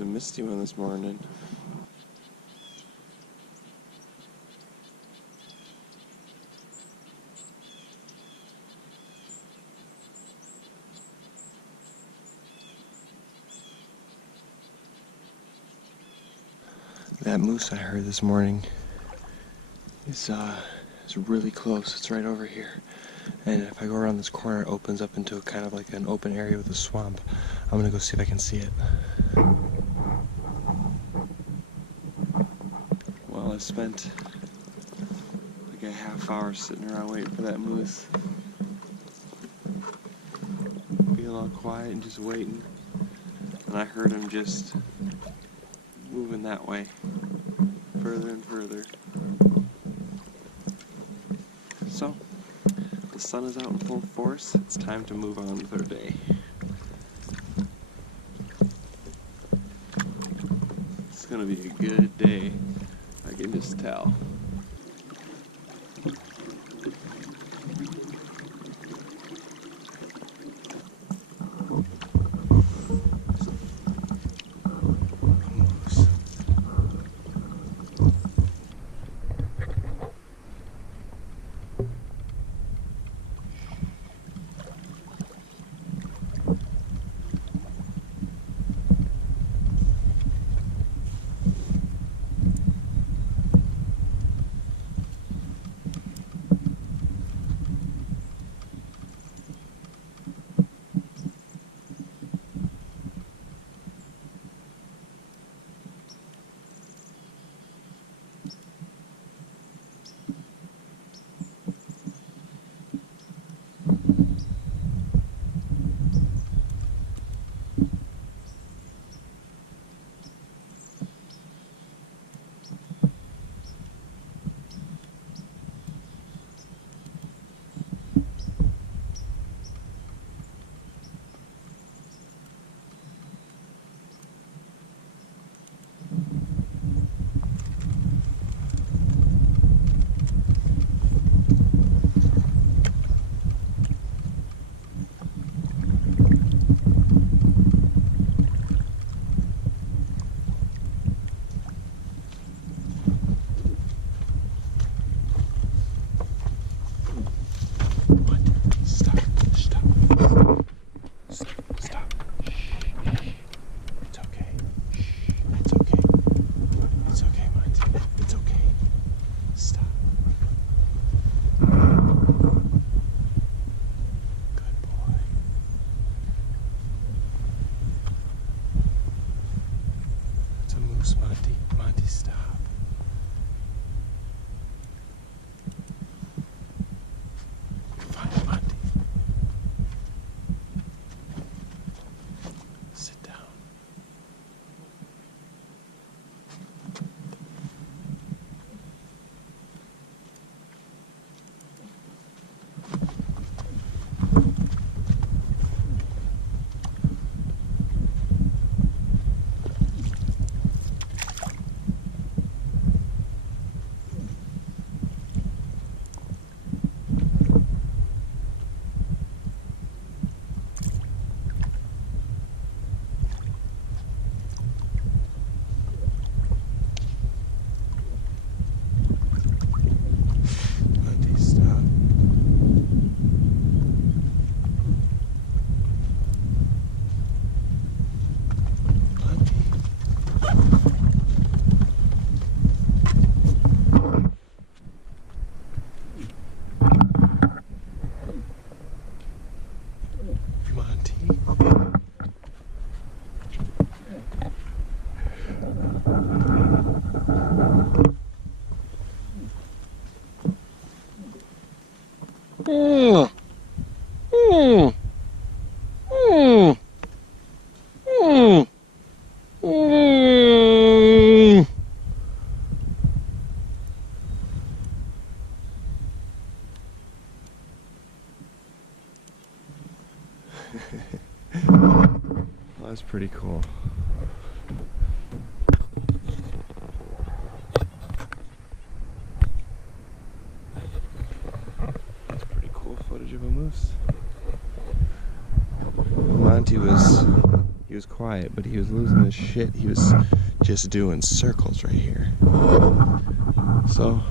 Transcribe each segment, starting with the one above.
was a misty one this morning. That moose I heard this morning is really close. It's right over here. And if I go around this corner, it opens up into a kind of like an open area with a swamp. I'm gonna go see if I can see it. Well, I spent like a half hour sitting around waiting for that moose. Being all quiet and just waiting. And I heard him just moving that way, further and further. So, the sun is out in full force. It's time to move on with our day. It's gonna be a good day. I can just tell. Monty, stop. Find Monty. Sit down. Well, that's pretty cool. That's pretty cool footage of a moose. Monty was was quiet, but he was losing his shit. He was just doing circles right here. So,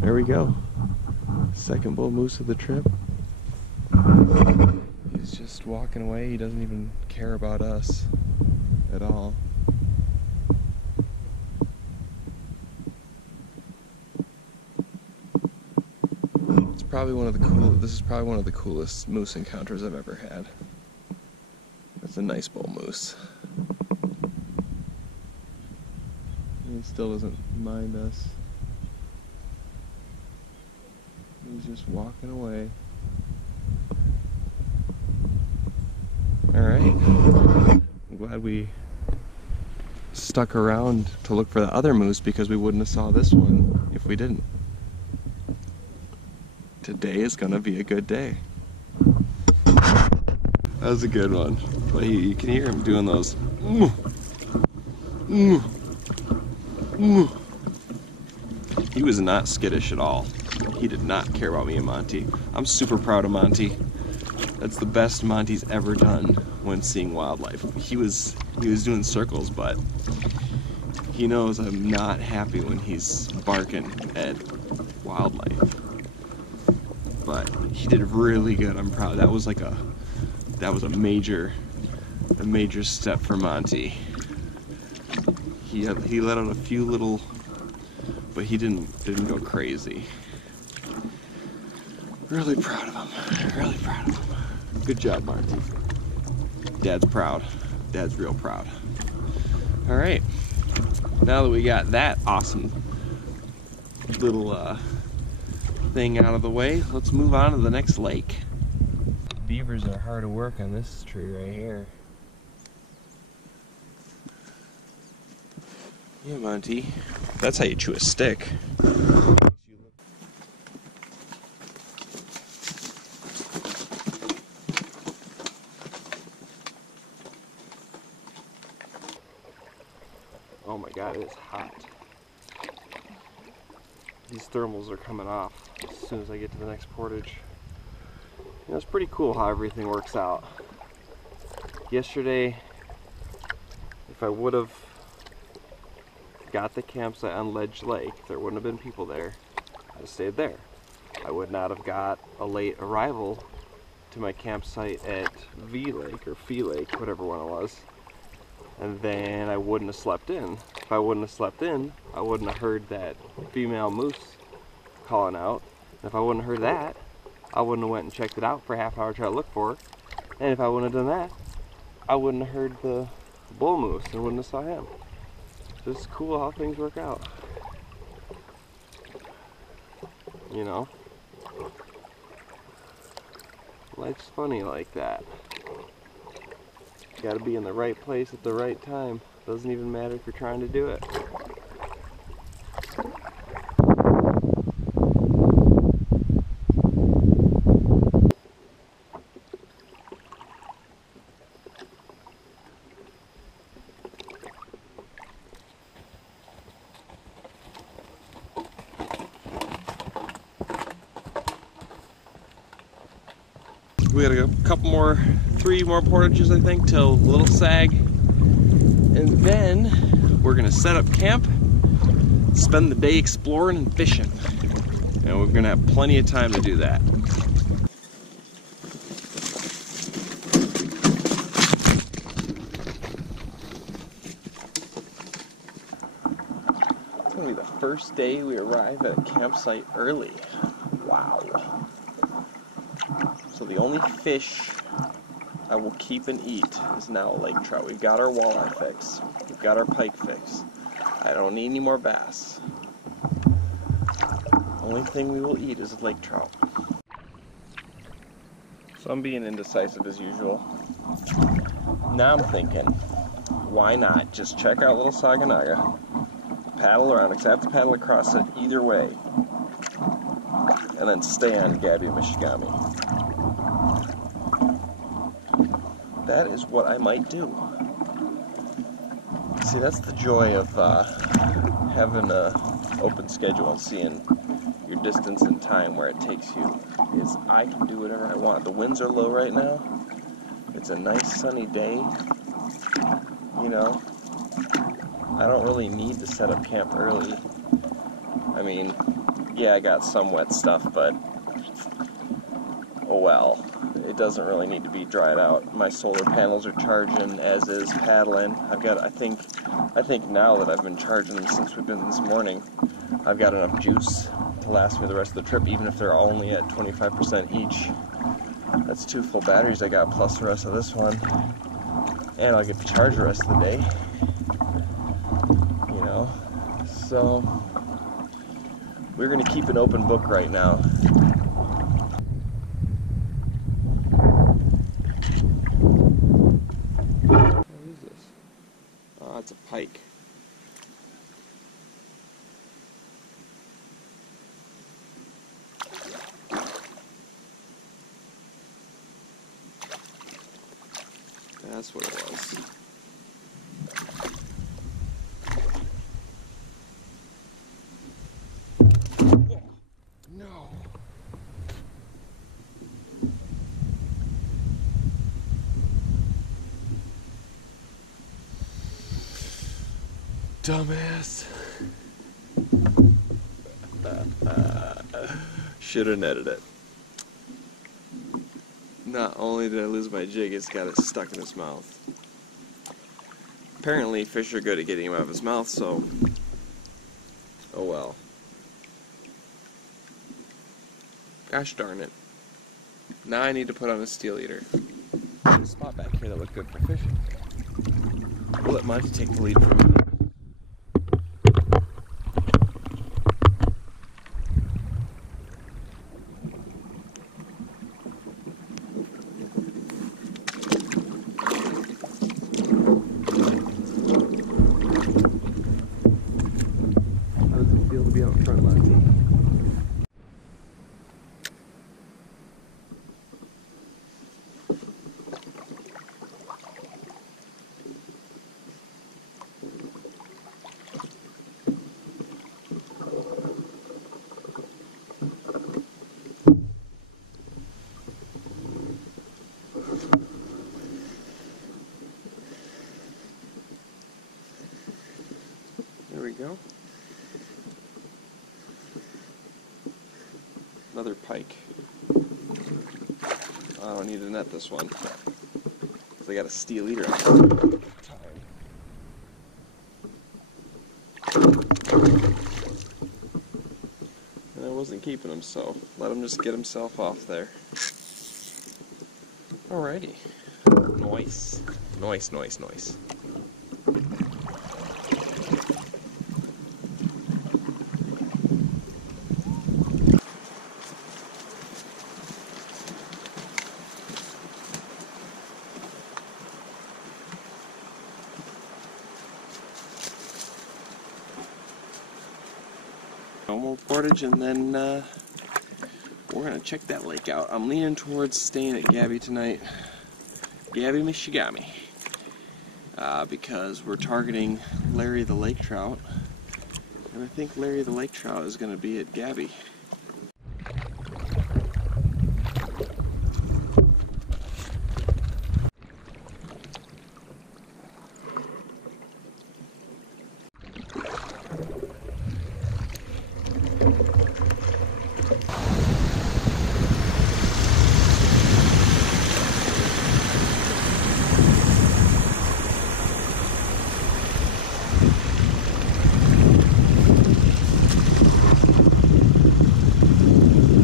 there we go. Second bull moose of the trip. He's just walking away. He doesn't even care about us at all. It's probably one of the this is probably one of the coolest moose encounters I've ever had. That's a nice bull moose. He still doesn't mind us. He's just walking away. Alright. I'm glad we stuck around to look for the other moose because we wouldn't have saw this one if we didn't. Today is gonna be a good day. That was a good one. But you can hear him doing those. He was not skittish at all. He did not care about me and Monty. I'm super proud of Monty. That's the best Monty's ever done when seeing wildlife. He was doing circles, but he knows I'm not happy when he's barking at wildlife. But he did really good. I'm proud. That was a major step for Monty. He let out a few little, but he didn't go crazy. Really proud of him. Really proud of him. Good job, Monty. Dad's proud. Dad's real proud. All right. Now that we got that awesome little thing out of the way, let's move on to the next lake. Beavers are hard to work on this tree right here. Yeah, Monty. That's how you chew a stick. Oh my god, it is hot. These thermals are coming off as soon as I get to the next portage. You know, it's pretty cool how everything works out. Yesterday, if I would have got the campsite on Ledge Lake, there wouldn't have been people there. I'd have stayed there. I would not have got a late arrival to my campsite at V Lake or Fee Lake, whatever one it was. And then I wouldn't have slept in. If I wouldn't have slept in, I wouldn't have heard that female moose calling out. And if I wouldn't have heard that, I wouldn't have went and checked it out for a half hour to try to look for her. And if I wouldn't have done that, I wouldn't have heard the bull moose and wouldn't have saw him. So it's cool how things work out. You know? Life's funny like that. You gotta be in the right place at the right time. Doesn't even matter if you're trying to do it. We got a couple more, 3 more portages I think till Little Sag, and then we're gonna set up camp, spend the day exploring and fishing, and we're gonna have plenty of time to do that. It's gonna be the first day we arrive at a campsite early. Wow. So the only fish I will keep and eat is now lake trout. We've got our walleye fix. We've got our pike fix. I don't need any more bass. Only thing we will eat is lake trout. So I'm being indecisive as usual. Now I'm thinking, why not just check out Little Saginaga, paddle around, because I have to paddle across it either way, and then stay on Gabby Mishigami. That is what I might do. See, that's the joy of having an open schedule and seeing your distance and time where it takes you, is I can do whatever I want. The winds are low right now. It's a nice sunny day. know, I don't really need to set up camp early. I mean, yeah, I got some wet stuff, but oh well. It doesn't really need to be dried out. My solar panels are charging, as is paddling. I've got, I think now that I've been charging them since we've been this morning, I've got enough juice to last me the rest of the trip, even if they're only at 25% each. That's 2 full batteries I got, plus the rest of this one. And I'll get to charge the rest of the day. You know? So, we're gonna keep an open book right now. What is this? Oh, it's a pike. That's what it was. Oh, no. Dumbass. Should have netted it. Not only did I lose my jig, it's got it stuck in his mouth. Apparently fish are good at getting him out of his mouth, so oh well. Gosh darn it. Now I need to put on a steel eater. There's a spot back here that looked good for fishing. We'll let Monty take the lead for a minute. How does it feel to be out front, Monty? There we go. Another pike. I don't need to net this one, because I got a steel eater on it. And I wasn't keeping him, so let him just get himself off there. Alrighty. Nice. Nice, nice, nice. Normal portage, and then we're gonna check that lake out. I'm leaning towards staying at Gabby tonight. Gabby Michigami. Because we're targeting Larry the lake trout, and I think Larry the lake trout is gonna be at Gabby.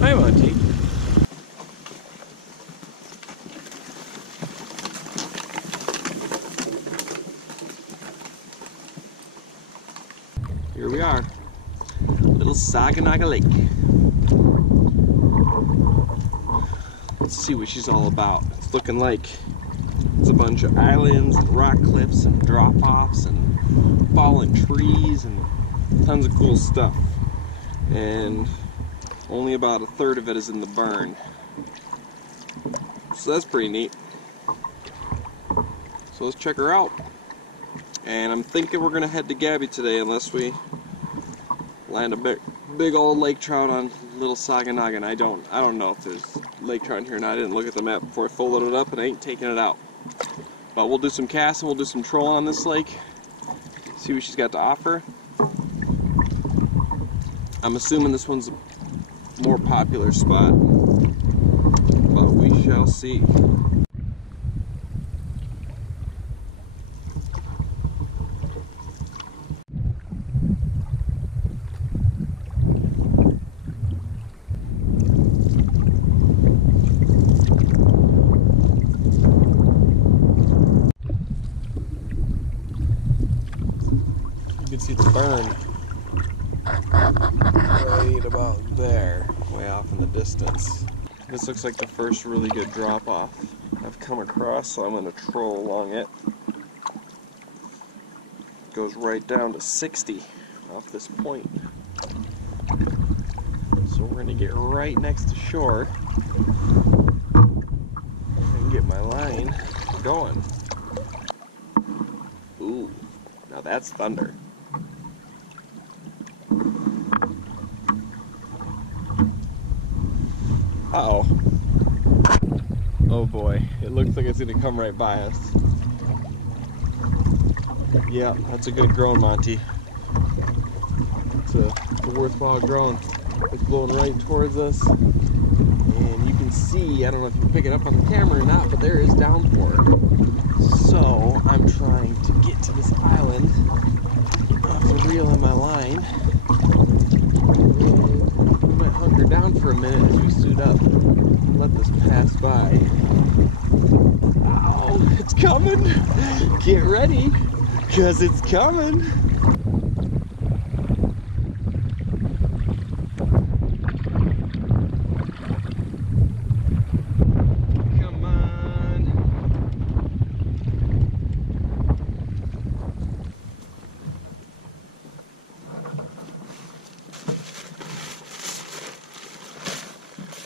Hi, Monty. Here we are, little Saginaga Lake. Let's see what she's all about. It's looking like it's a bunch of islands and rock cliffs and drop-offs and fallen trees and tons of cool stuff. And only about a third of it is in the burn. So that's pretty neat. So let's check her out. And I'm thinking we're gonna head to Gabby today unless we land a big old lake trout on Little Saginaga. I don't know if there's lake trout in here or not. I didn't look at the map before I folded it up, and I ain't taking it out. But we'll do some casting, we'll do some trolling on this lake, see what she's got to offer. I'm assuming this one's a more popular spot, but we shall see. You can see the burn right about there, way off in the distance. This looks like the first really good drop off I've come across, so I'm going to troll along it. It goes right down to 60 off this point. So we're going to get right next to shore and get my line going. Ooh, now that's thunder. Uh-oh. Oh boy, it looks like it's gonna come right by us. Yeah, that's a good groan, Monty. It's a worthwhile groan. It's blowing right towards us. And you can see, I don't know if you can pick it up on the camera or not, but there is downpour. So I'm trying to get to this island. I have to reel in my line. We might hunker down for a minute as we suit up. Let this pass by. Wow, it's coming! Get ready, because it's coming! Come on!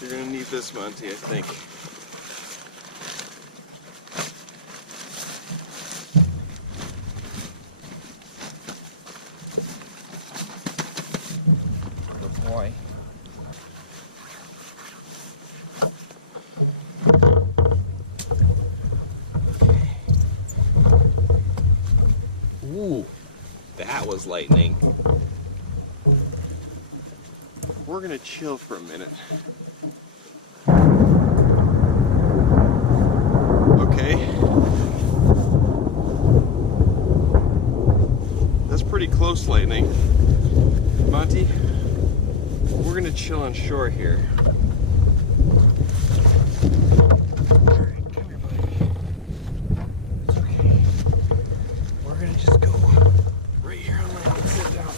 You're gonna need this, Monty, I think. Good boy. Ooh, that was lightning. We're gonna chill for a minute. Okay. That's pretty close lightning. Monty, we're gonna chill on shore here. Alright, come here, buddy. It's okay. We're gonna just go right here on land and sit down.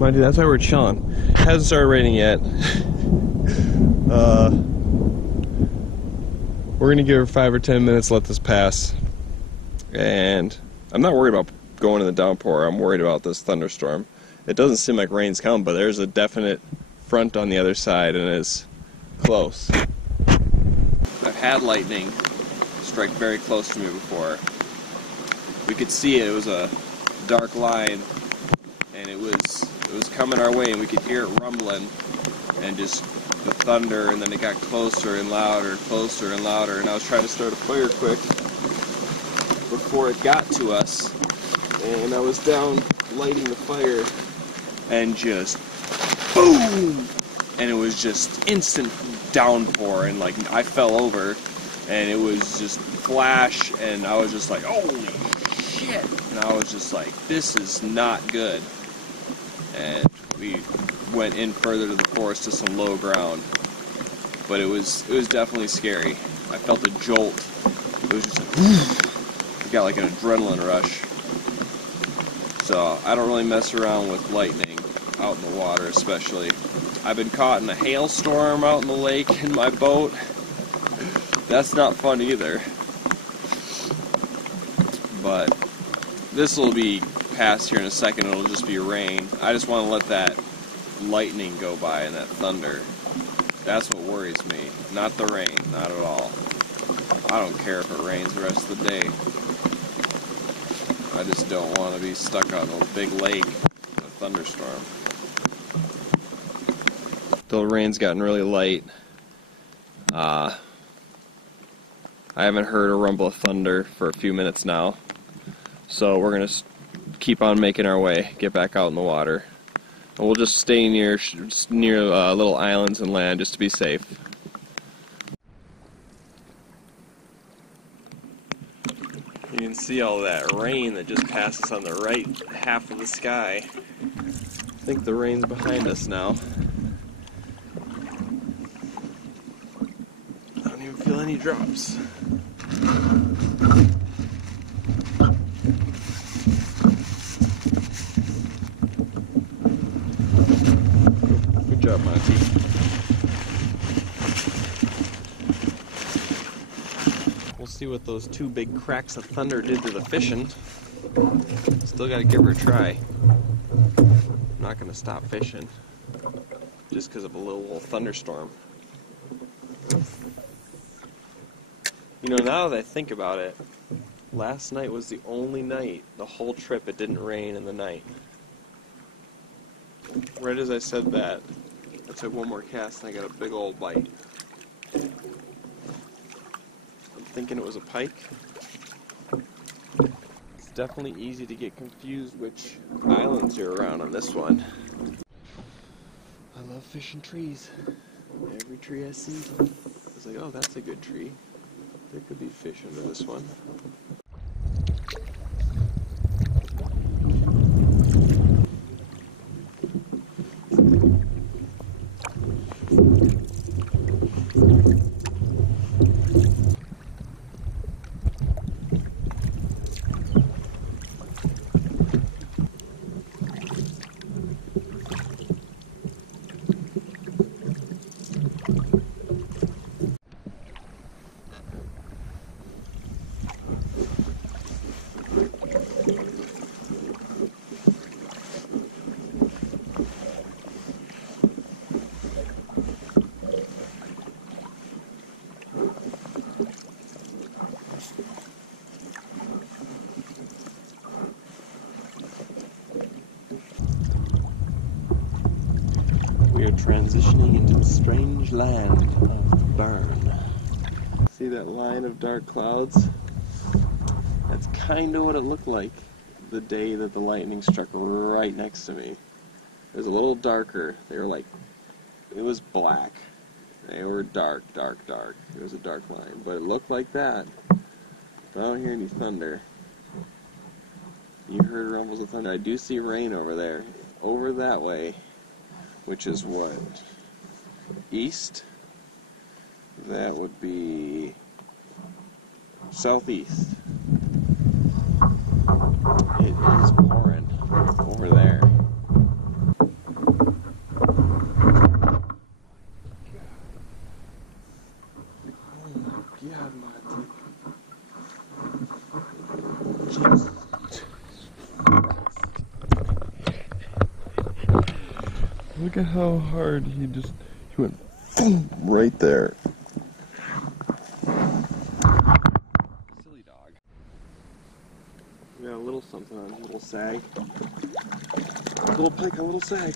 Monty, that's why we're chilling. It hasn't started raining yet. We're gonna give her 5 or 10 minutes, let this pass. And I'm not worried about going in the downpour. I'm worried about this thunderstorm. It doesn't seem like rain's coming, but there's a definite front on the other side, and it's close. I've had lightning strike very close to me before. We could see it. It was a dark line, and it was coming our way, and we could hear it rumbling, and just the thunder, and then it got closer and louder, closer and louder, and I was trying to start a fire quick before it got to us, and I was down lighting the fire, and just boom, and it was just instant downpour, and like I fell over, and it was just flash, and I was just like, holy shit, and I was just like, this is not good. And we went in further to the forest to some low ground, but it was definitely scary. I felt a jolt. It was just like, I got like an adrenaline rush. So I don't really mess around with lightning out in the water, especially. I've been caught in a hailstorm out in the lake in my boat. That's not fun either. But this will be past here in a second. It'll just be rain. I just want to let that lightning go by and that thunder. That's what worries me. Not the rain. Not at all. I don't care if it rains the rest of the day. I just don't want to be stuck on a big lake in a thunderstorm. The rain's gotten really light. I haven't heard a rumble of thunder for a few minutes now. So we're going to keep on making our way, get back out in the water. And we'll just stay near little islands and land just to be safe. You can see all that rain that just passes on the right half of the sky. I think the rain's behind us now. I don't even feel any drops. Good job, Monty. We'll see what those two big cracks of thunder did to the fishing. Still gotta give her a try. I'm not gonna stop fishing just because of a little thunderstorm. You know, now that I think about it, last night was the only night, the whole trip, it didn't rain in the night. Right as I said that, I took one more cast and I got a big old bite. I'm thinking it was a pike. It's definitely easy to get confused which islands you're around on this one. I love fishing trees. Every tree I see, I was like, oh, that's a good tree. There could be fish under this one. We are transitioning into strange land of burn. See that line of dark clouds? That's kind of what it looked like the day that the lightning struck right next to me. It was a little darker. They were like, it was black. They were dark, dark, dark. It was a dark line, but it looked like that. But I don't hear any thunder. You heard rumbles of thunder. I do see rain over there. Over that way. Which is what? East? That would be southeast. It is pouring over there. Oh my God, Monty. Jesus. Look at how hard he went right there. Silly dog. We got a little something on a little sag. A little pike on a little sag.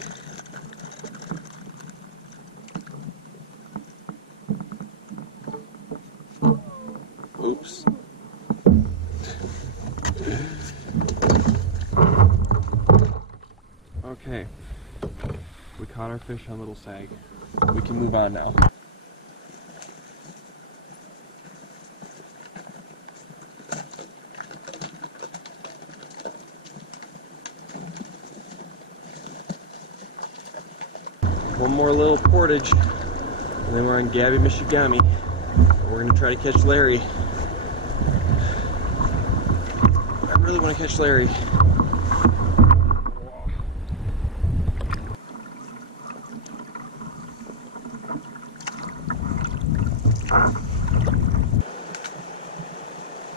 Oops. Okay. We caught our fish on little sag. We can move on now. One more little portage, and then we're on Gabby, Michigami. We're gonna try to catch Larry. I really want to catch Larry.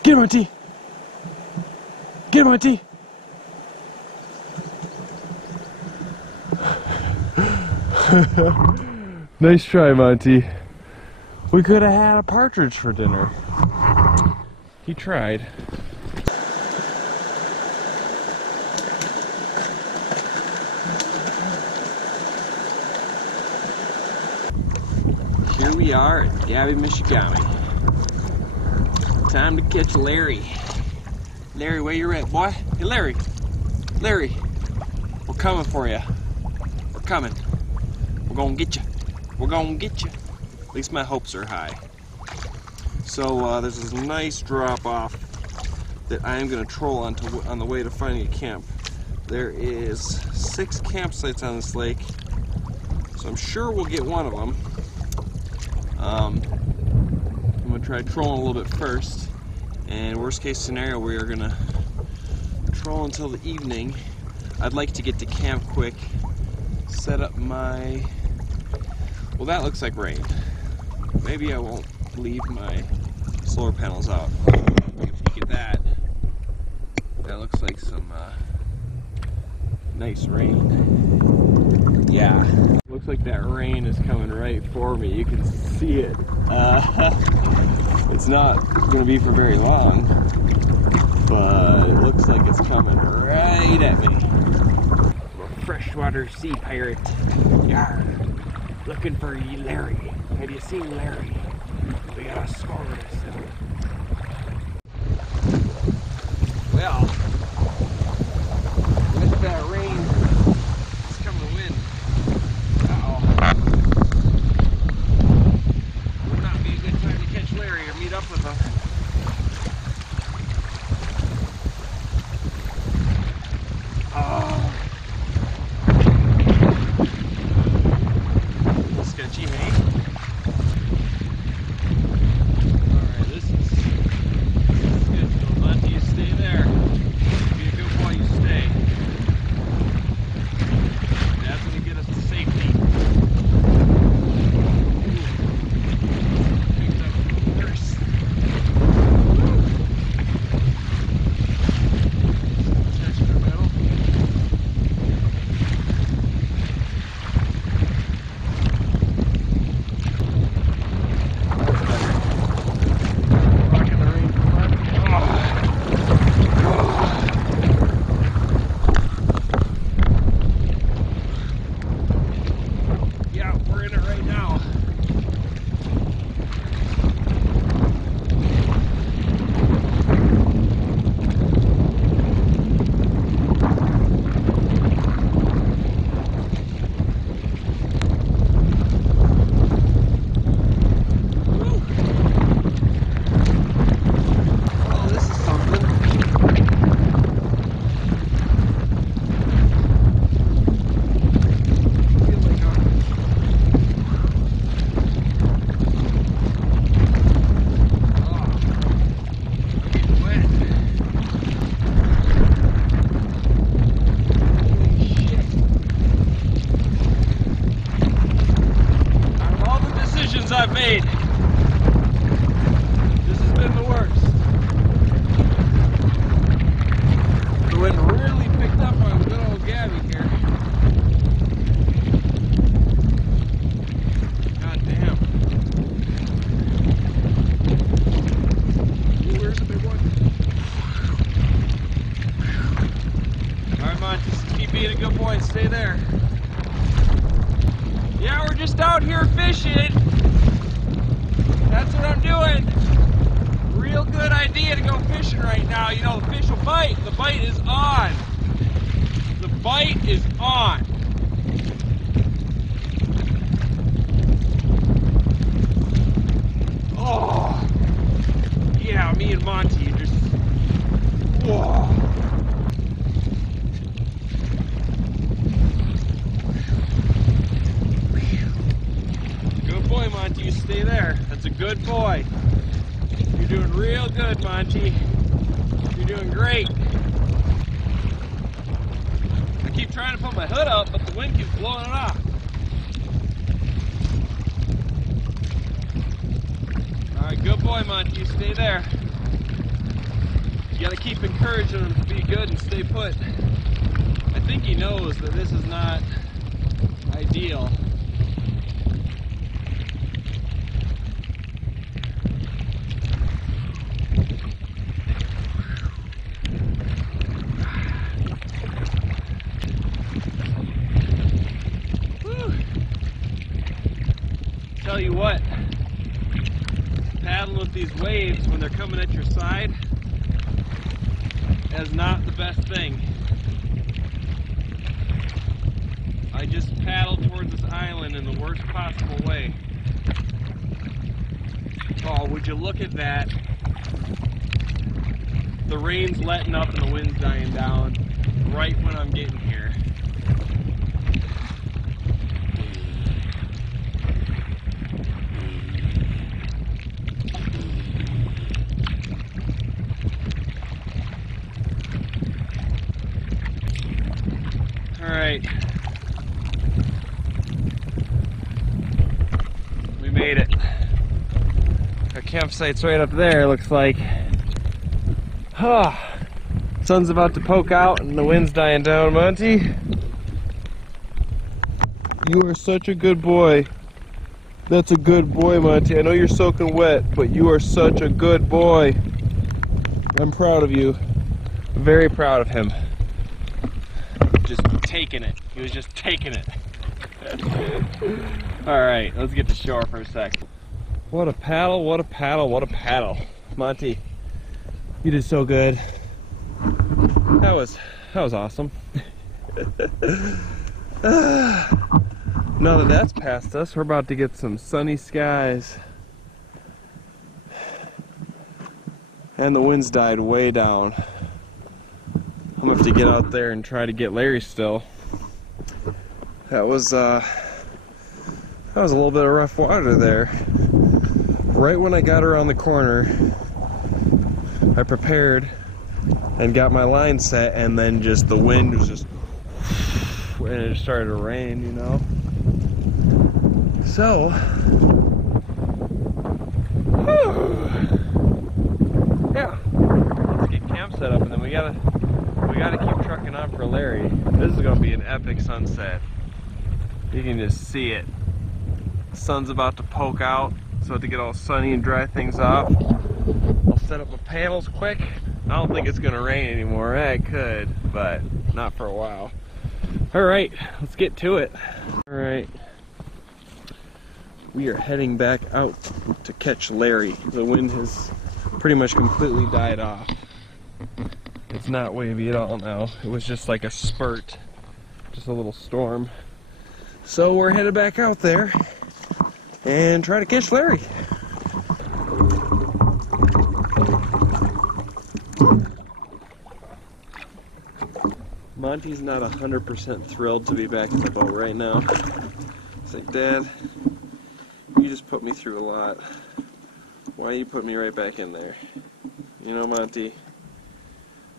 Get him, Monty! Get him, Monty! Nice try, Monty. We could have had a partridge for dinner. He tried. Here we are at Gabby, Michigami. Time to catch Larry. Larry, where you at, boy? Hey, Larry. Larry, we're coming for you. We're coming. We're gonna get you. We're gonna get you. At least my hopes are high. So there's this nice drop off that I am gonna troll on the way to finding a camp. There is 6 campsites on this lake, so I'm sure we'll get one of them. I'm gonna try trolling a little bit first, and worst case scenario, we are gonna troll until the evening. I'd like to get to camp quick, set up my, well, that looks like rain. Maybe I won't leave my solar panels out. Look at that. That looks like some nice rain. Yeah. Looks like that rain is coming right for me. You can see it. It's not going to be for very long, but it looks like it's coming right at me. I'm a freshwater sea pirate. Yarr. Looking for you, Larry. Have you seen Larry? We gotta score this. Well, with that rain, it's coming wind. Uh-oh. Would not be a good time to catch Larry or meet up with him. Oh. Sketchy, hey? Alright, this is good. So Monty, you stay there. Be a good boy, you stay. That's going to get us to safety. Picked up first. Touch the metal. Rocking the rain from Monty. Yeah, we're in it right now. Woo. Oh, this is something. Feel like I'm getting wet. Holy shit. Out of all the decisions I've made, this has been the worst. The wind really picked up on good old Gabby here. God damn. Ooh, where's the big one? Alright, Monty, just keep being a good boy and stay there. Yeah, we're just out here fishing. That's what I'm doing. Real good idea to go fishing right now. You know, the fish will bite. The bite is on. The bite is on. Oh. Yeah, me and Monty just. Whoa. Good boy, Monty. You stay there. That's a good boy. You're doing real good, Monty. You're doing great. I keep trying to put my hood up, but the wind keeps blowing it off. Alright, good boy, Monty. You stay there. You gotta keep encouraging him to be good and stay put. I think he knows that this is not ideal. Tell you what, paddling with these waves when they're coming at your side is not the best thing. I just paddled towards this island in the worst possible way. Oh, would you look at that? The rain's letting up and the wind's dying down right when I'm getting here. Alright. We made it. Our campsite's right up there, looks like. Sun's about to poke out and the wind's dying down, Monty. You are such a good boy. That's a good boy, Monty. I know you're soaking wet, but you are such a good boy. I'm proud of you. Very proud of him. Just taking it. He was just taking it. Alright, let's get to shore for a sec. What a paddle, what a paddle, what a paddle. Monty, you did so good. That was awesome. Now that that's past us, we're about to get some sunny skies. And the wind's died way down. I'm gonna have to get out there and try to get Larry still. That was a little bit of rough water there. Right when I got around the corner, I prepared and got my line set, and then just the wind was just, and it just started to rain, you know. So, yeah, let's get camp set up, and then we gotta keep trucking on for Larry. This is gonna be an epic sunset. You can just see it. The sun's about to poke out, so to get all sunny and dry things off, I'll set up my panels quick. I don't think it's gonna rain anymore. It could, but not for a while. Alright, let's get to it. Alright. We are heading back out to catch Larry. The wind has pretty much completely died off. It's not wavy at all now. It was just like a spurt. Just a little storm. So we're headed back out there and try to catch Larry. Monty's not 100% thrilled to be back in the boat right now. He's like, Dad, you just put me through a lot. Why you put me right back in there? You know, Monty,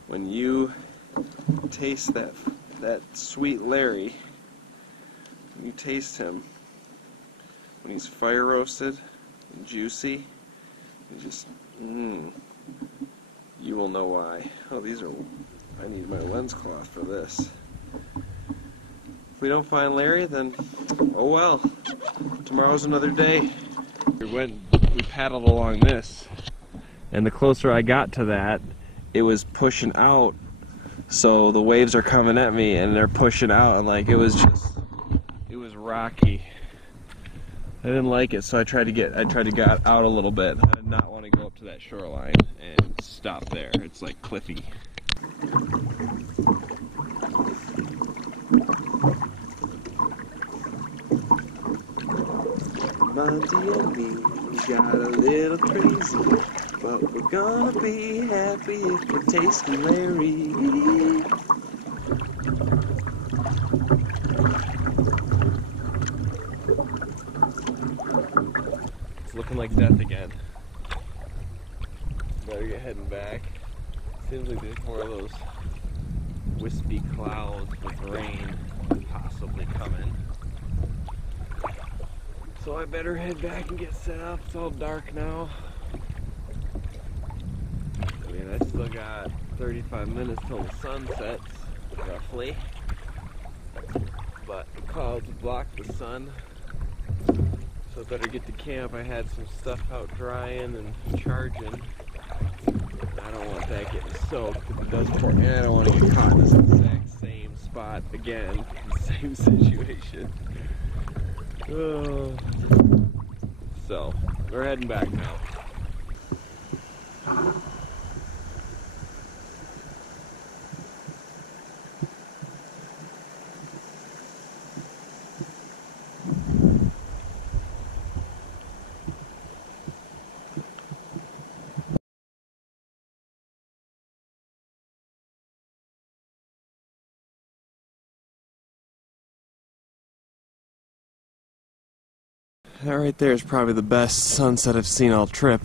when you taste that sweet Larry, when you taste him, when he's fire roasted and juicy, you just, you will know why. Oh, I need my lens cloth for this. If we don't find Larry, then, oh well. Tomorrow's another day. We paddled along this, and the closer I got to that, it was pushing out. So the waves are coming at me, and they're pushing out, and like it was rocky. I didn't like it, so I tried to get out a little bit. I did not want to go up to that shoreline and stop there. It's like cliffy. Monty and me got a little crazy, but we're gonna be happy if we're tasting Larry. It's looking like death again. Better get heading back. Seems like there's more of those wispy clouds with rain possibly coming. So I better head back and get set up. It's all dark now. I mean, I still got 35 minutes till the sun sets, roughly. But the clouds block the sun. So I better get to camp. I had some stuff out drying and charging. I don't want that getting soaked if it does pour. And I don't want to get caught in this exact same spot again. Same situation. So, we're heading back now. That right there is probably the best sunset I've seen all trip.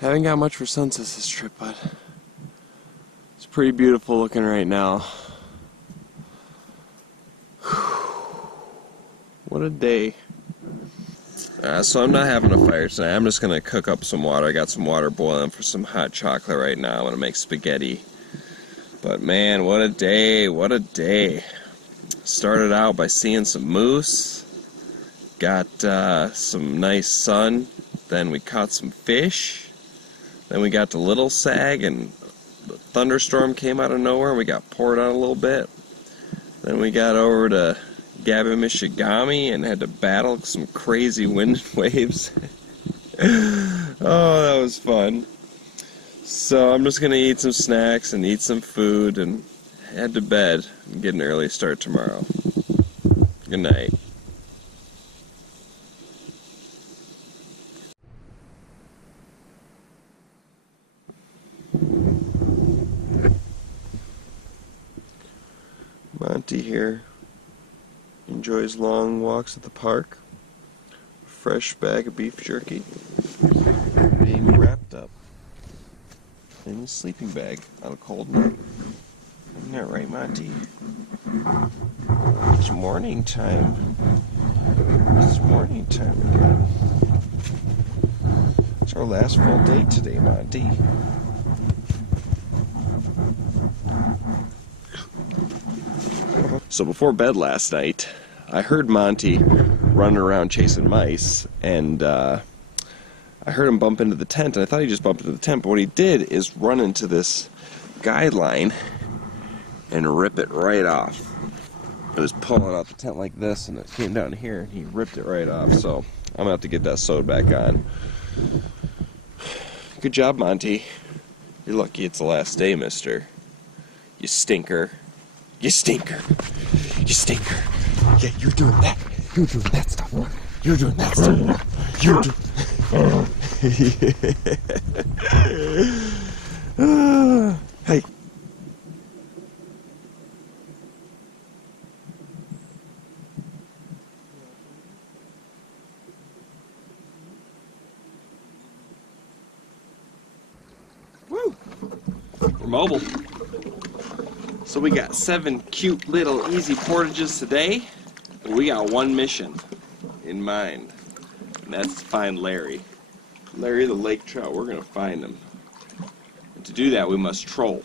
Haven't got much for sunsets this trip, but it's pretty beautiful looking right now. What a day. So I'm not having a fire tonight. I'm just going to cook up some water. I got some water boiling for some hot chocolate right now. I'm going to make spaghetti. But man, what a day, what a day. Started out by seeing some moose, got some nice sun, then we caught some fish, then we got to Little Sag and the thunderstorm came out of nowhere and we got poured on a little bit. Then we got over to Gabba-Michigami and had to battle some crazy wind and waves. Oh, that was fun. So I'm just going to eat some snacks and eat some food and head to bed and get an early start tomorrow. Good night. Monty here enjoys long walks at the park. Fresh bag of beef jerky being wrapped up in his sleeping bag on a cold night. Isn't that right, Monty? It's morning time. It's morning time again. It's our last full day today, Monty. So before bed last night, I heard Monty running around chasing mice, and I heard him bump into the tent, and I thought he just bumped into the tent, but what he did is run into this guideline and rip it right off. It was pulling out the tent like this, and it came down here, and he ripped it right off, so I'm going to have to get that sewed back on. Good job, Monty. You're lucky it's the last day, mister. You stinker. You stinker. You stinker. Yeah, you're doing that. You're doing that stuff. You're doing that stuff. You're doing... Hey. Woo! We're mobile. So we got 7 cute little easy portages today. But we got one mission in mind, and that's to find Larry. Larry the lake trout, we're gonna find him. And to do that, we must troll.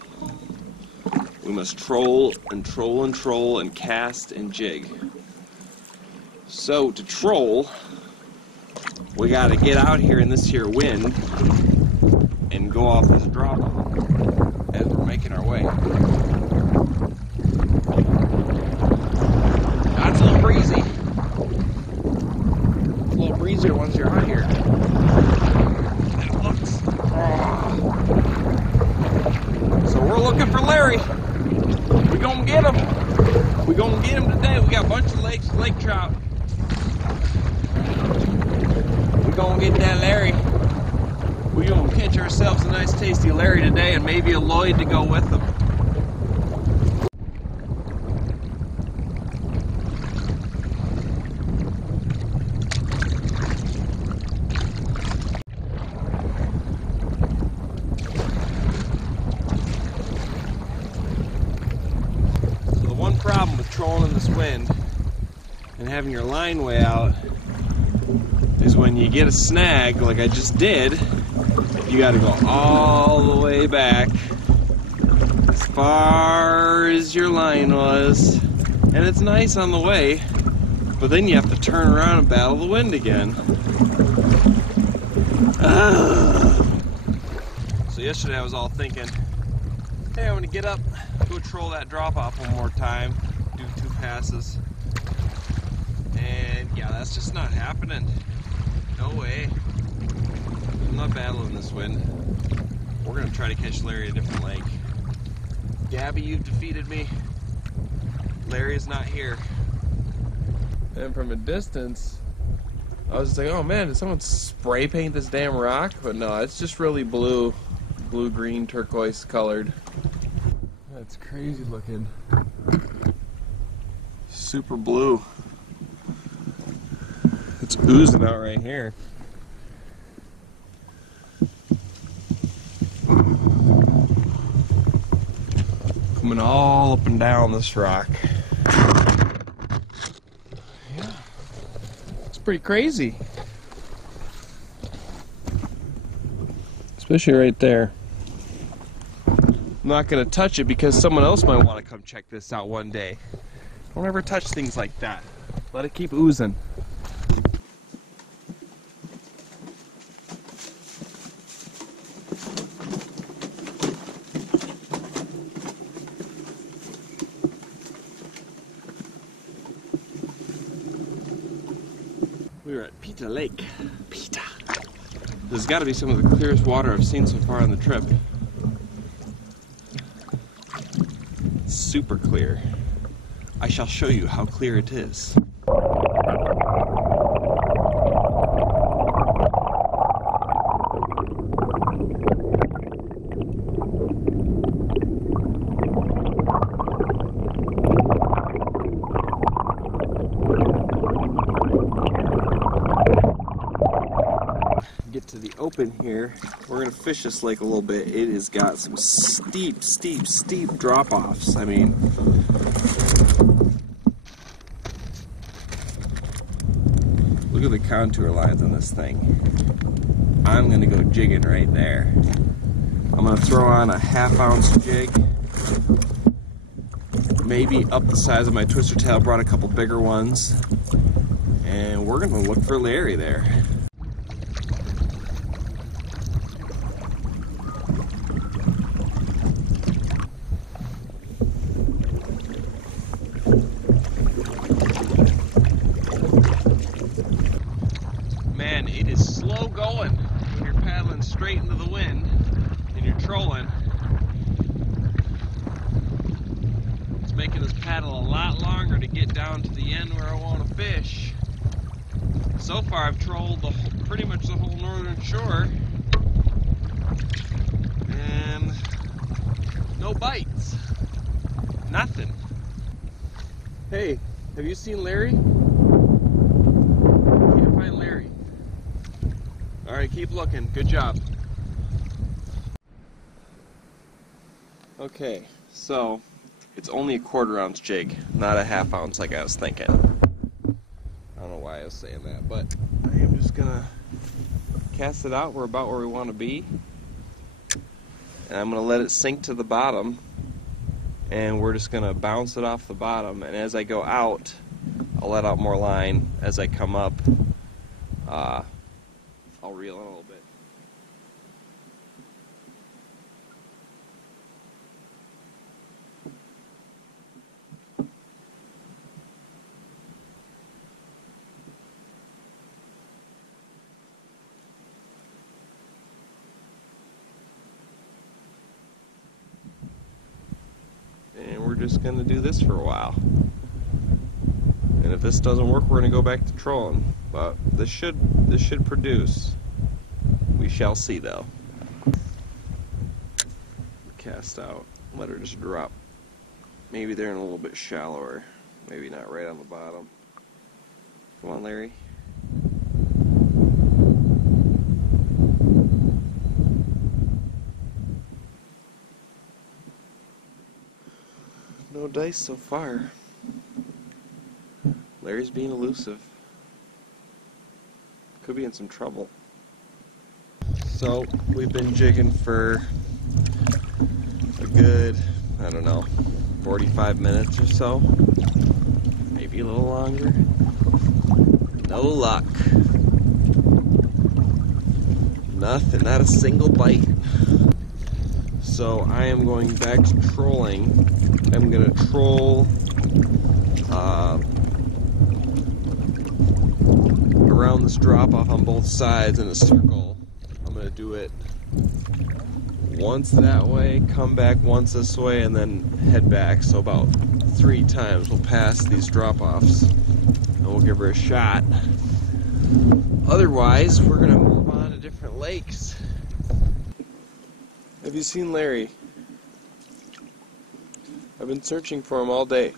We must troll and troll and troll and cast and jig. So to troll, we gotta get out here in this here wind and go off this drop as we're making our way. Now it's a little breezy. It's a little breezier once you're out here. And it looks. So we're looking for Larry. We're gonna get him. We're gonna get him today. We got a bunch of lake trout. We're gonna get that Larry. We're gonna catch ourselves a nice tasty Larry today and maybe a Lloyd to go with them. So the one problem with trolling in this wind and having your line way out is when you get a snag like I just did, you gotta go all the way back as far as your line was, and it's nice on the way, but then you have to turn around and battle the wind again. So yesterday I was all thinking, hey, I'm gonna get up, go troll that drop off one more time, do 2 passes, and yeah, that's just not happening. No way. I'm not battling this wind. We're gonna try to catch Larry at a different lake. Gabby, you've defeated me. Larry is not here. And from a distance, I was just like, oh man, did someone spray paint this damn rock? But no, it's just really blue, green, turquoise colored. That's crazy looking. Super blue. It's oozing out right here. Coming all up and down this rock. Yeah. It's pretty crazy. Especially right there. I'm not going to touch it because someone else might want to come check this out one day. Don't ever touch things like that. Let it keep oozing. We were at Pita Lake. Pita. This has got to be some of the clearest water I've seen so far on the trip. It's super clear. I shall show you how clear it is. Get to the open here. We're gonna fish this lake a little bit. It has got some steep drop-offs. I mean, look at the contour lines on this thing. I'm gonna go jigging right there. I'm gonna throw on a half-ounce jig, maybe up the size of my twister tail. Brought a couple bigger ones, and we're gonna look for Larry there. Man, it is slow going when you're paddling straight into the wind and you're trolling. It's making us paddle a lot longer to get down to the end where I want to fish. So far I've trolled pretty much the whole northern shore and no bites. Nothing. Hey, have you seen Larry? Can't find Larry. Alright, keep looking. Good job. Okay, so it's only a 1/4 ounce jig, not a ½ ounce like I was thinking. I don't know why I was saying that, but I am just gonna cast it out. We're about where we want to be. And I'm gonna let it sink to the bottom. And we're just gonna bounce it off the bottom. And as I go out, I'll let out more line. As I come up, I'll reel in a little bit. And we're just gonna do this for a while. And if this doesn't work, we're gonna go back to trolling. But this should produce. We shall see, though. Cast out. Let her just drop. Maybe they're in a little bit shallower. Maybe not right on the bottom. Come on, Larry. No dice so far. Larry's being elusive. Could be in some trouble. So, we've been jigging for a good, I don't know, 45 minutes or so. Maybe a little longer. No luck. Nothing, not a single bite. So I am going back to trolling. I'm going to troll around this drop off on both sides in a circle. I'm going do it once that way, come back once this way, and then head back. So about 3 times we'll pass these drop-offs, and we'll give her a shot. Otherwise, we're gonna move on to different lakes. Have you seen Larry? I've been searching for him all day.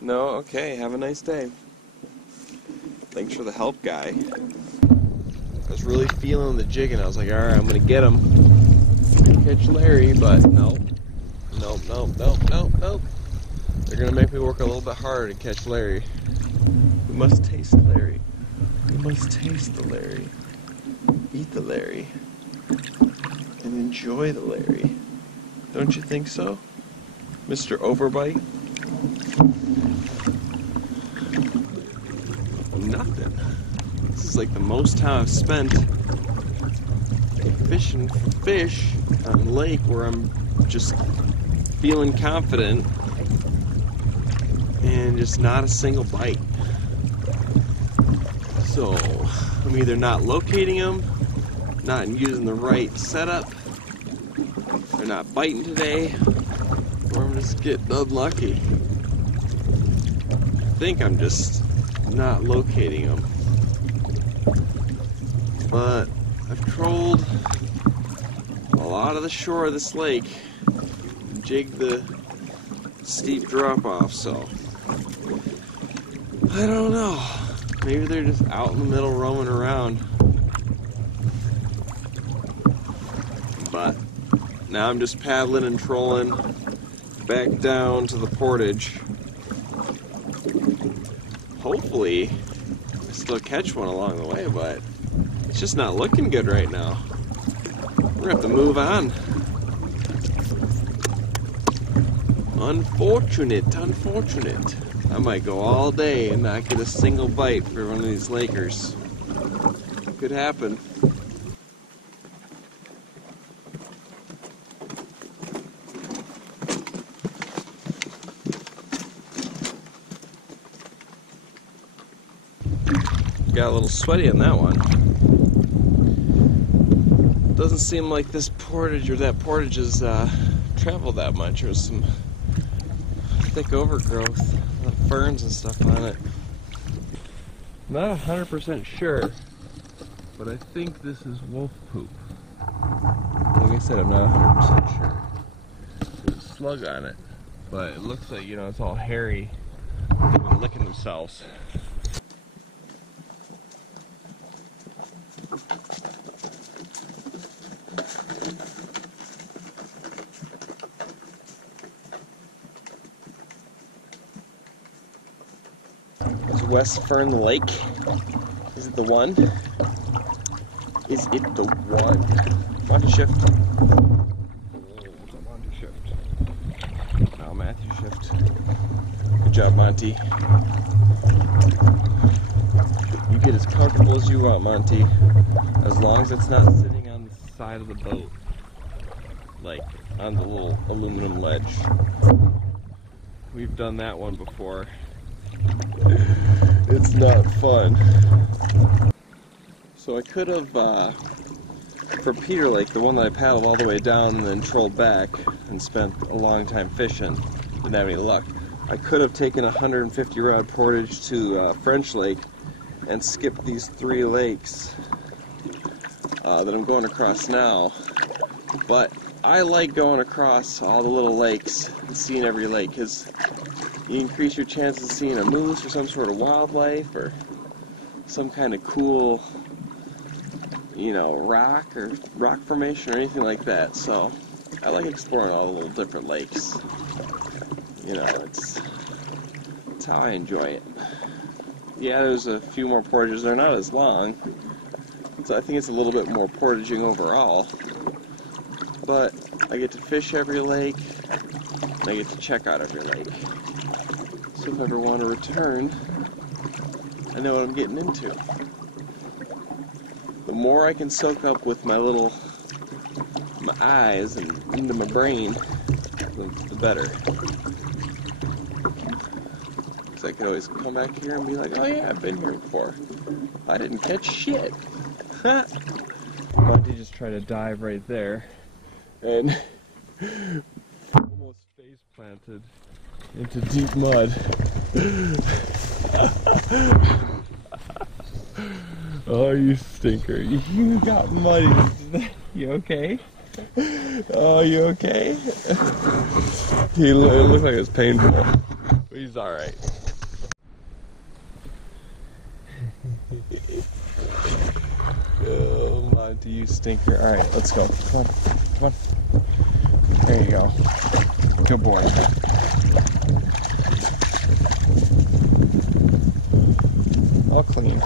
No? Okay, have a nice day. Thanks for the help, guy. I was really feeling the jig, and I was like, alright, I'm gonna get him. Catch Larry, but nope. Nope. They're gonna make me work a little bit harder to catch Larry. We must taste Larry. We must taste the Larry. Eat the Larry. And enjoy the Larry. Don't you think so, Mr. Overbite? Nothing. This is like the most time I've spent fishing for fish on a lake where I'm just feeling confident and just not a single bite. So I'm either not locating them, not using the right setup, they're not biting today, or I'm just getting unlucky. I think I'm just not locating them. But I've trolled a lot of the shore of this lake, jigged the steep drop-off, so I don't know. Maybe they're just out in the middle roaming around. But now I'm just paddling and trolling back down to the portage. Hopefully I still catch one along the way, but it's just not looking good right now. We're gonna have to move on. Unfortunate. I might go all day and not get a single bite for one of these Lakers. Could happen. Got a little sweaty on that one. Doesn't seem like this portage or that portage has traveled that much. There's some thick overgrowth, ferns and stuff on it. Not 100% sure, but I think this is wolf poop. Like I said, I'm not 100% sure. There's a slug on it, but it looks like, you know, it's all hairy. They've been licking themselves. West Fern Lake. Is it the one? Is it the one? Monty shift. Monty shift. Now Matthew shift. Good job, Monty. You get as comfortable as you want, Monty. As long as it's not sitting on the side of the boat. Like on the little aluminum ledge. We've done that one before. It's not fun. So I could have, for Peter Lake, the one that I paddled all the way down and then trolled back and spent a long time fishing, didn't have any luck. I could have taken a 150 rod portage to French Lake and skipped these 3 lakes that I'm going across now. But I like going across all the little lakes and seeing every lake, because you increase your chances of seeing a moose or some sort of wildlife or some kind of cool, you know, rock formation or anything like that. So I like exploring all the little different lakes. You know, it's how I enjoy it. Yeah, there's a few more portages. They're not as long. So I think it's a little bit more portaging overall. But I get to fish every lake, and I get to check out every lake. So if I ever want to return, I know what I'm getting into. The more I can soak up with my eyes and into my brain, the better. Because I could always come back here and be like, oh yeah, I've been here before. I didn't catch shit. Monty just tried to dive right there and almost face planted into deep mud. Oh, you stinker. You got muddy. You okay? Oh, you okay? It looked like it was painful. But he's alright. Oh, Monty, you stinker. Alright, let's go. Come on. Come on. There you go. Good boy. All clean.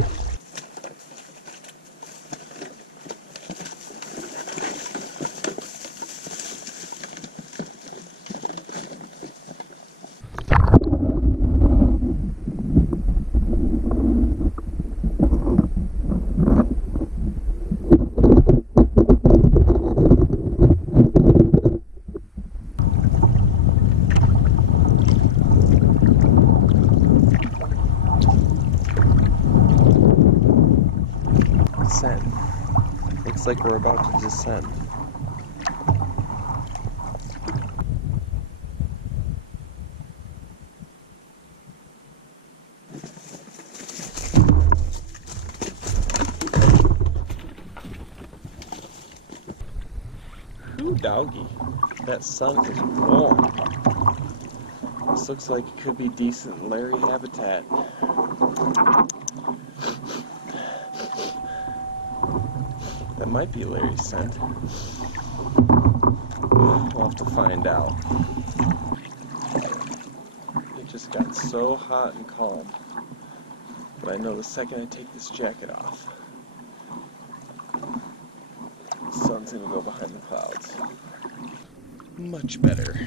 Descend. Looks like we're about to descend. Ooh, doggy. That sun is warm. This looks like it could be decent Larry habitat. That might be Larry's scent. We'll have to find out. It just got so hot and calm. But I know the second I take this jacket off, the sun's gonna go behind the clouds. Much better.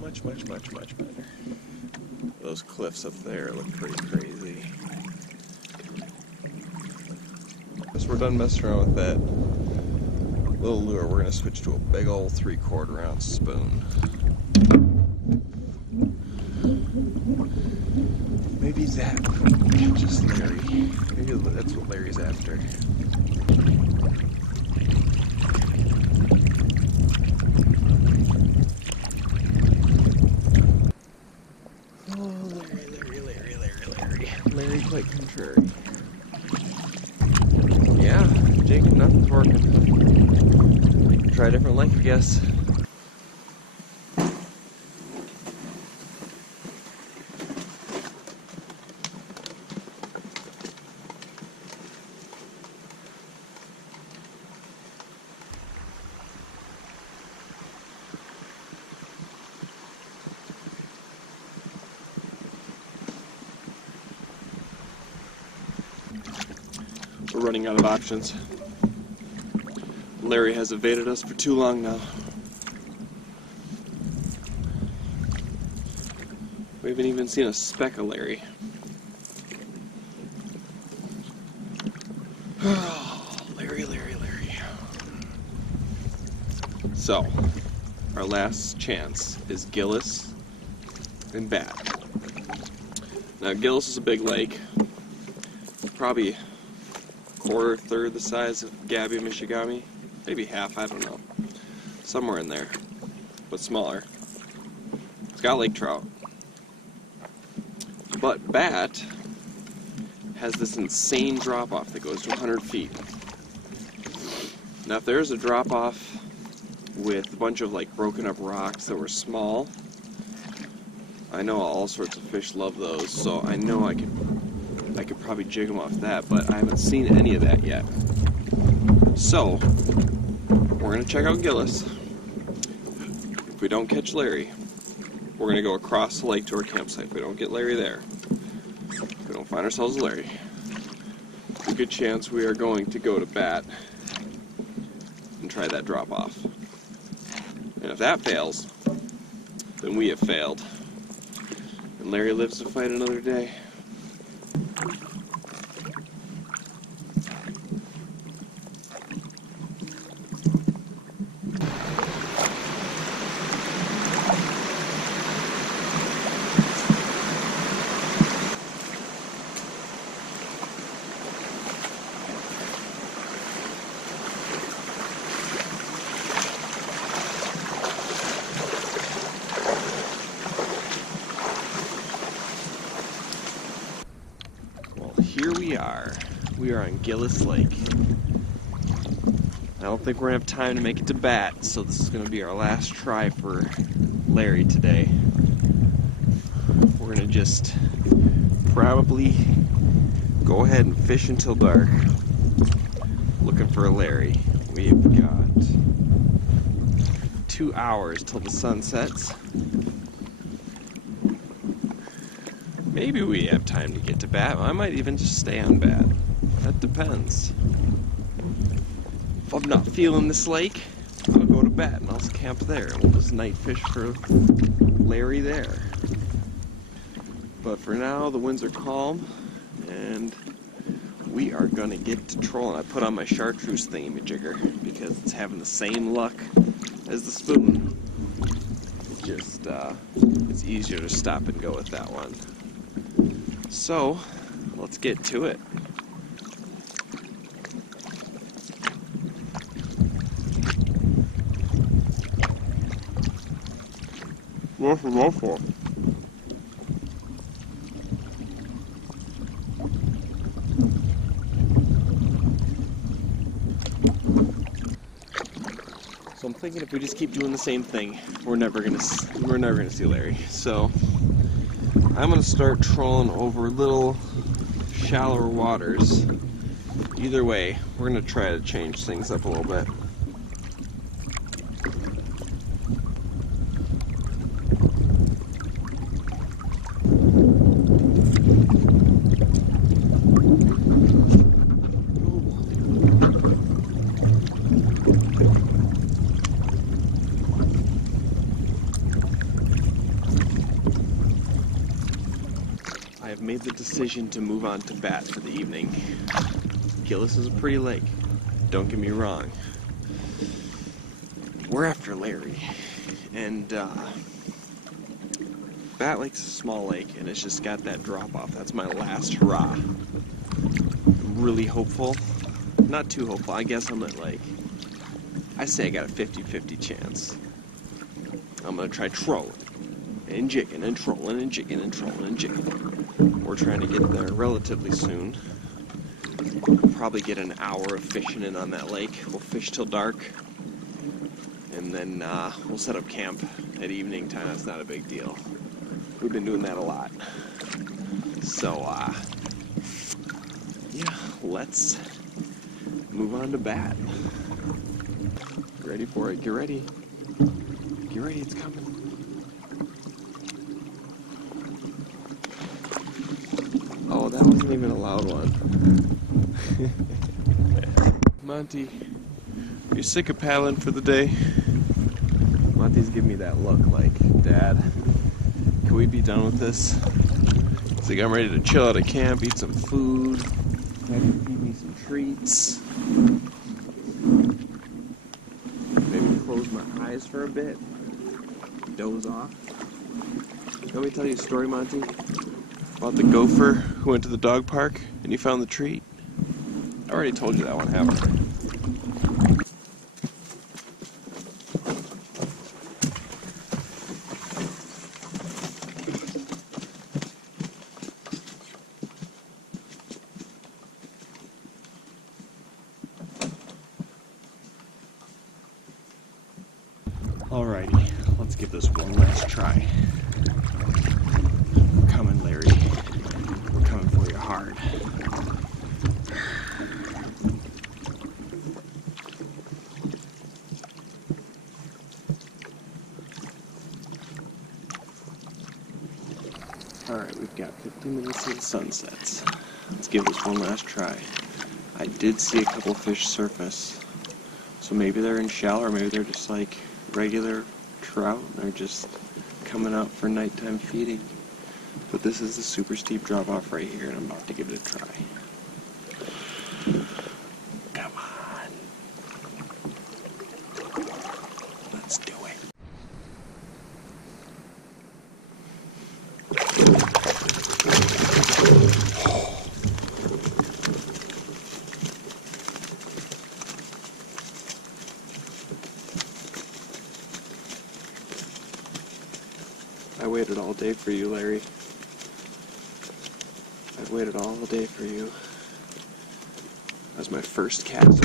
Much better. Those cliffs up there look pretty crazy. Guess we're done messing around with that little lure. We're gonna switch to a big old 3/4 ounce spoon. Maybe that catches Larry. Maybe that's what Larry's after. Larry quite contrary. Yeah, Jacob, nothing's working. Try a different length, I guess. We're running out of options. Larry has evaded us for too long now. We haven't even seen a speck of Larry. Larry. So, our last chance is Gillis and Bat. Now, Gillis is a big lake. Probably quarter, third the size of Gabby, Michigami. Maybe half, I don't know. Somewhere in there, but smaller. It's got lake trout. But Bat has this insane drop-off that goes to 100 feet. Now if there's a drop-off with a bunch of like broken up rocks that were small, I know all sorts of fish love those, so I know I could probably jig them off that, but I haven't seen any of that yet. So, we're going to check out Gillis. If we don't catch Larry, we're going to go across the lake to our campsite. If we don't get Larry there, if we don't find ourselves Larry, there's a good chance we are going to go to Bat and try that drop-off. And if that fails, then we have failed. And Larry lives to fight another day. here we are. We are on Gillis Lake. I don't think we're going to have time to make it to bat, so this is going to be our last try for Larry today. We're going to just probably go ahead and fish until dark, looking for a Larry. We've got 2 hours till the sun sets. Maybe we have time to get to bat. I might even just stay on bat. That depends. If I'm not feeling this lake, I'll go to bat and I'll camp there and we'll just night fish for Larry there. But for now, the winds are calm and we are gonna get to trolling. I put on my chartreuse thingy-majigger because it's having the same luck as the spoon. It just, it's easier to stop and go with that one. So, let's get to it. What's the roll for? So I'm thinking if we just keep doing the same thing, we're never gonna see Larry. So I'm gonna start trolling over little shallower waters. Either way, we're gonna try to change things up a little bit. I have made the decision to move on to bat for the evening. Gillis is a pretty lake, don't get me wrong. We're after Larry, and Bat Lake's a small lake, and it's just got that drop-off. That's my last hurrah. I'm really hopeful, not too hopeful, I guess I'm at like, I say I got a 50-50 chance. I'm gonna try trolling, and jigging, and trolling, and jigging, and trolling, and jigging. We're trying to get there relatively soon. We'll probably get an hour of fishing in on that lake. We'll fish till dark, and then we'll set up camp at evening time. That's not a big deal. We've been doing that a lot. So, yeah, let's move on to bat. Get ready for it. Get ready. Get ready, it's coming. Oh, that wasn't even a loud one. Monty, are you sick of paddling for the day? Monty's giving me that look like, Dad, can we be done with this? It's like I'm ready to chill out at camp, eat some food, maybe feed me some treats. Maybe close my eyes for a bit, doze off. Let me tell you a story, Monty, about the gopher who went to the dog park and he found the treat. I already told you that one, haven't I? Alrighty, let's give this one last try. We're coming, Larry. We're coming for you hard. Alright, we've got 15 minutes till the sun sets. Let's give this one last try. I did see a couple fish surface, so maybe they're in shallow, or maybe they're just like regular trout, and they're just coming out for nighttime feeding. But this is the super steep drop off right here, and I'm about to give it a try. Come on. Let's do it. I waited all day for you, Larry. I've waited all day for you. That was my first cast.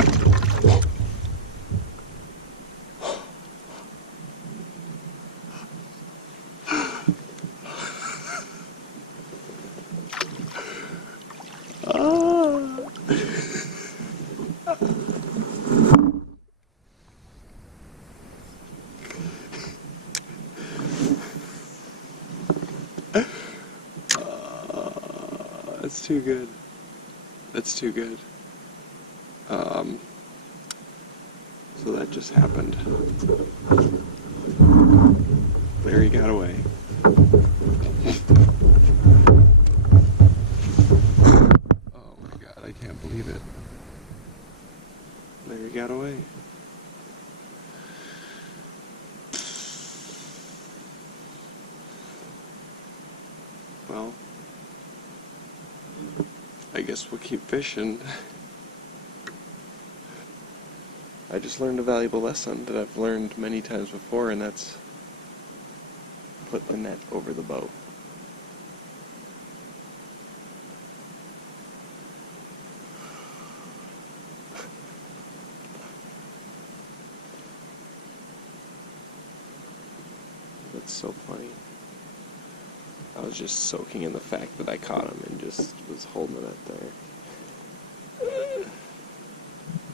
That's too good. That's too good. So that just happened. Larry got away. Oh my god, I can't believe it. Larry got away. Well, I guess we'll keep fishing. I just learned a valuable lesson that I've learned many times before, and that's put the net over the boat. That's so funny. I was just soaking in the fact that I caught him and just was holding it up there.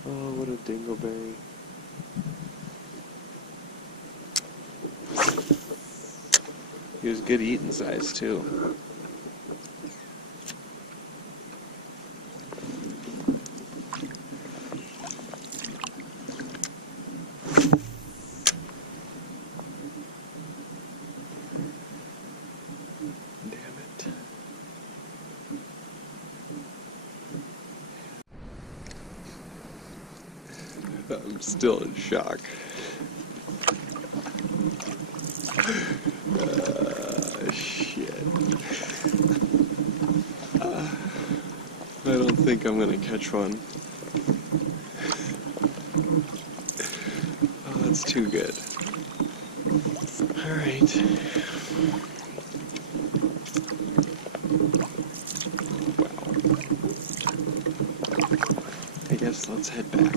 Oh, what a dingleberry. He was good eating size, too. I'm still in shock. Shit. I don't think I'm gonna catch one. Oh, that's too good. Alright. Wow. I guess let's head back.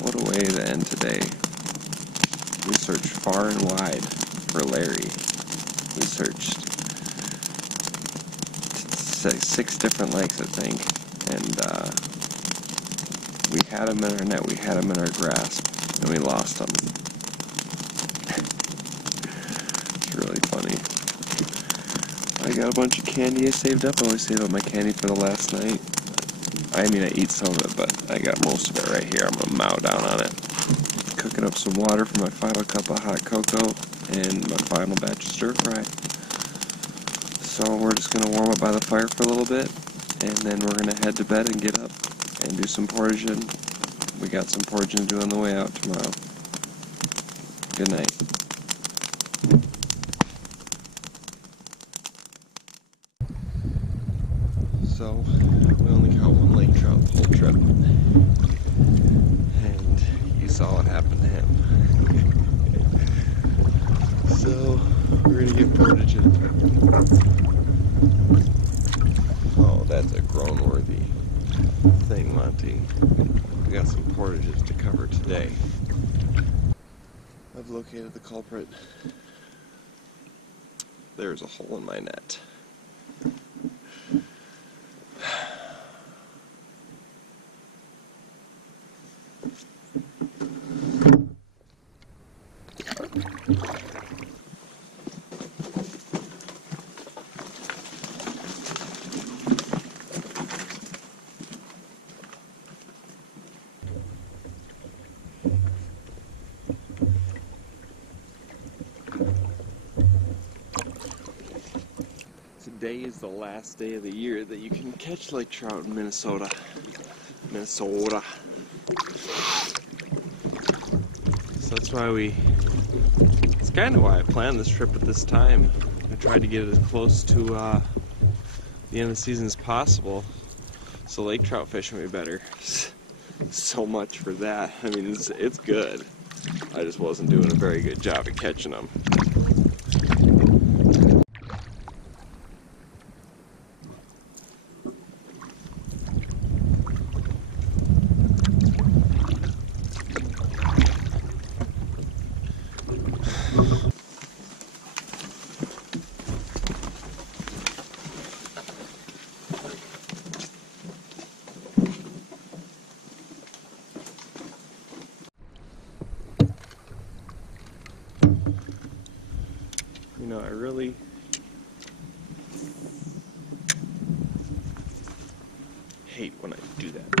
What a way to end today. We searched far and wide for Larry. We searched 6 different lakes, I think, and we had him in our net, we had him in our grasp, and we lost him. It's really funny. I got a bunch of candy I saved up. I always save up my candy for the last night. I mean, I eat some of it, but I got most of it right here. I'm going to mow down on it. Cooking up some water for my final cup of hot cocoa and my final batch of stir fry. So we're just going to warm up by the fire for a little bit, and then we're going to head to bed and get up and do some portaging. We got some portaging to do on the way out tomorrow. Good night. So, we only caught one lake trout the whole trip, and you saw what happened to him. So, we're gonna get portaging. Oh, that's a grown-worthy thing, Monty. We got some portages to cover today. I've located the culprit. There's a hole in my net. Today is the last day of the year that you can catch lake trout in Minnesota. So that's why it's kind of why I planned this trip at this time. I tried to get it as close to the the end of the season as possible. So lake trout fishing would be better. So much for that. I mean, it's good. I just wasn't doing a very good job at catching them. You know, I really hate when I do that.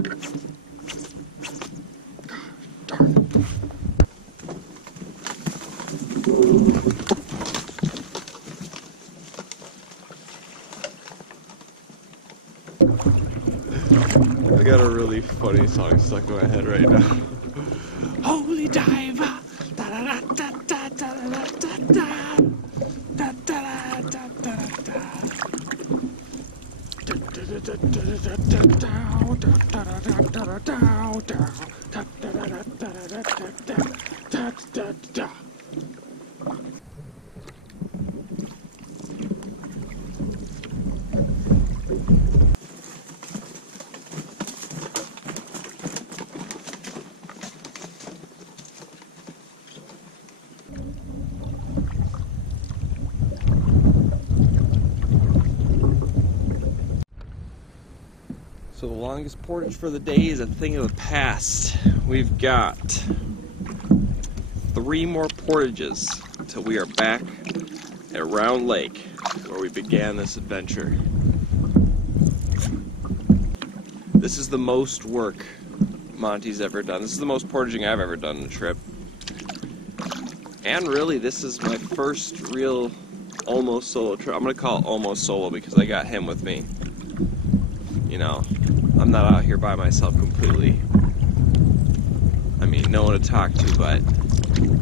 Darn. I got a really funny song stuck in my head right now. Holy diver! Da da da da da da da da. So the longest portage for the day is a thing of the past. We've got 3 more portages until we are back at Round Lake, where we began this adventure. This is the most work Monty's ever done. This is the most portaging I've ever done in a trip. And really, this is my first real almost solo trip. I'm gonna call it almost solo because I got him with me. You know, I'm not out here by myself completely. I mean, no one to talk to, but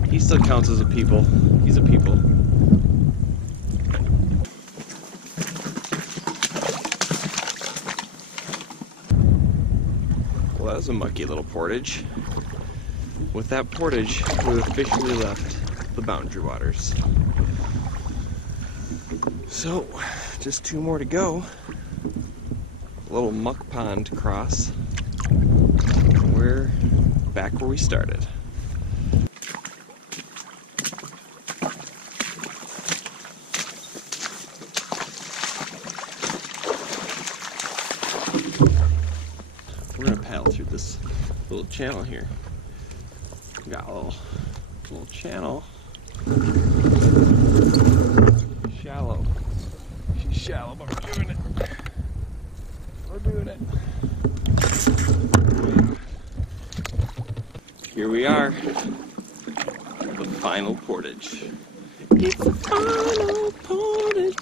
he still counts as a people. He's a people. Well, that was a mucky little portage. With that portage, we officially left the boundary waters. So, just 2 more to go. Little muck pond to cross. We're back where we started. We're gonna paddle through this little channel here. We got a little channel. Shallow. She's shallow, but we're doing it. We're doing it. Here we are. The final portage. It's the final portage.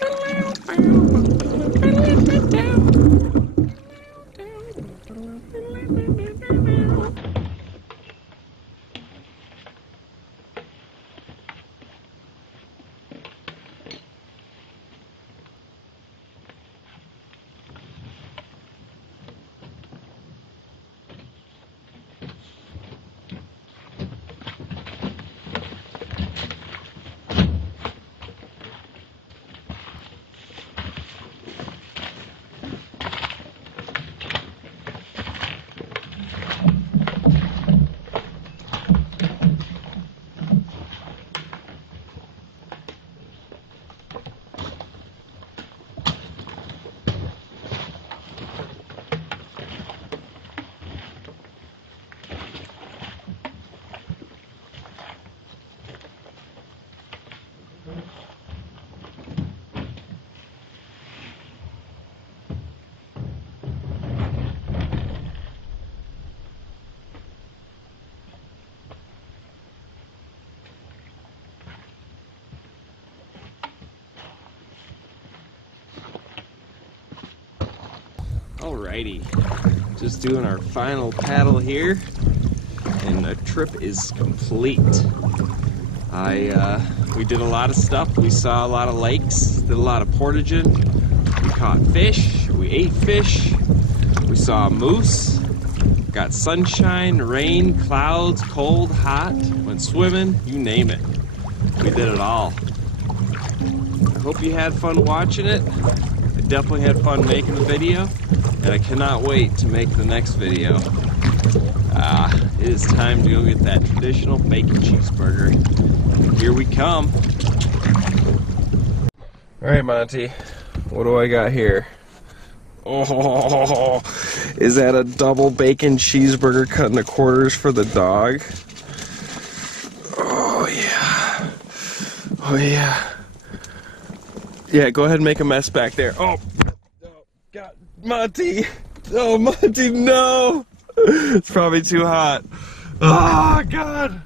Alrighty, just doing our final paddle here, and the trip is complete. We did a lot of stuff. We saw a lot of lakes, did a lot of portaging. We caught fish, ate fish, we saw moose, got sunshine, rain, clouds, cold, hot, went swimming, you name it. We did it all. I hope you had fun watching it. I definitely had fun making the video, and I cannot wait to make the next video. It is time to go get that traditional bacon cheeseburger. Here we come. Alright, Monty, what do I got here? Oh, is that a double bacon cheeseburger cut into quarters for the dog? Oh yeah. Oh yeah. Yeah, go ahead and make a mess back there. Oh, God, Monty. Oh, Monty, no. It's probably too hot. Oh, God.